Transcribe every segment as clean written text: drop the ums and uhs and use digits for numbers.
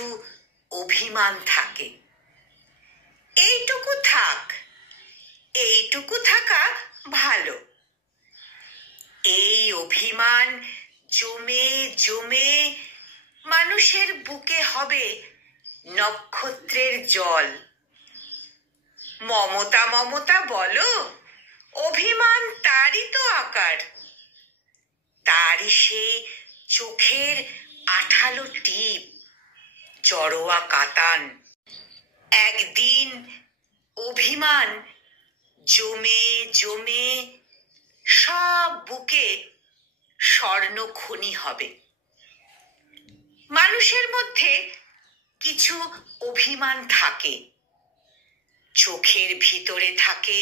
কিছু অভিমান থাকে। এইটুকু থাক, এইটুকু থাকা ভালো। এই অভিমান জমে জমে মানুষের বুকে হবে নক্ষত্রের জল। মমতা মমতা বলো, অভিমান তারই তো আকার। তারই সে চোখের আঠালো টিপ, জড়োয়া কাতান। একদিন অভিমান জমে জমে সব বুকে স্বর্ণখনি হবে। মানুষের মধ্যে কিছু অভিমান থাকে, চোখের ভিতরে থাকে,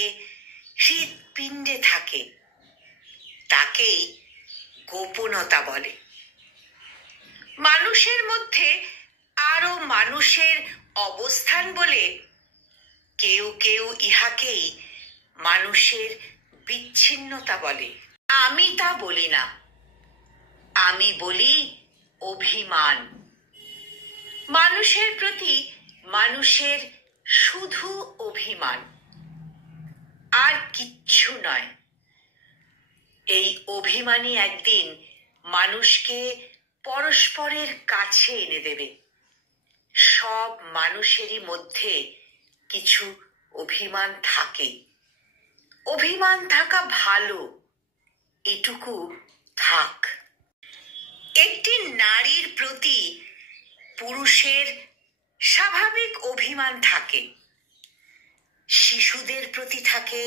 হৃৎপিণ্ডে থাকে। তাকেই গোপনতা বলে। মানুষের মধ্যে আরো মানুষের অবস্থান বলে কেউ কেউ ইহাকেই মানুষের বিচ্ছিন্নতা বলে। আমি তা বলি না, আমি বলি অভিমান। মানুষের প্রতি মানুষের শুধু অভিমান, আর কিচ্ছু নয়। এই অভিমানই একদিন মানুষকে পরস্পরের কাছে এনে দেবে। সব মানুষেরই মধ্যে কিছু অভিমান থাকে। অভিমান থাকা ভালো, এটুকু থাক। একটি নারীর প্রতি পুরুষের স্বাভাবিক অভিমান থাকে। শিশুদের প্রতি থাকে,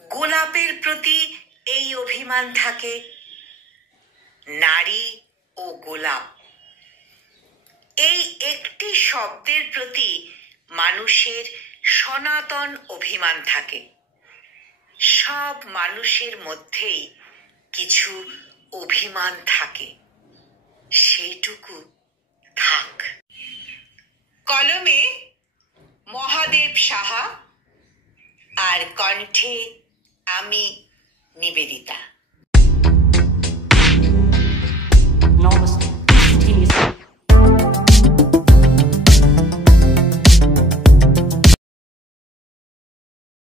গোলাপের প্রতি এই অভিমান থাকে। নারী ও গোলাপ, এই একটি শব্দের প্রতি মানুষের সনাতন অভিমান থাকে। সব মানুষের মধ্যেই কিছু অভিমান থাকে, সেইটুকু থাক। কলমে মহাদেব সাহা, আর কণ্ঠে আমি নিবেদিতা। Namaste.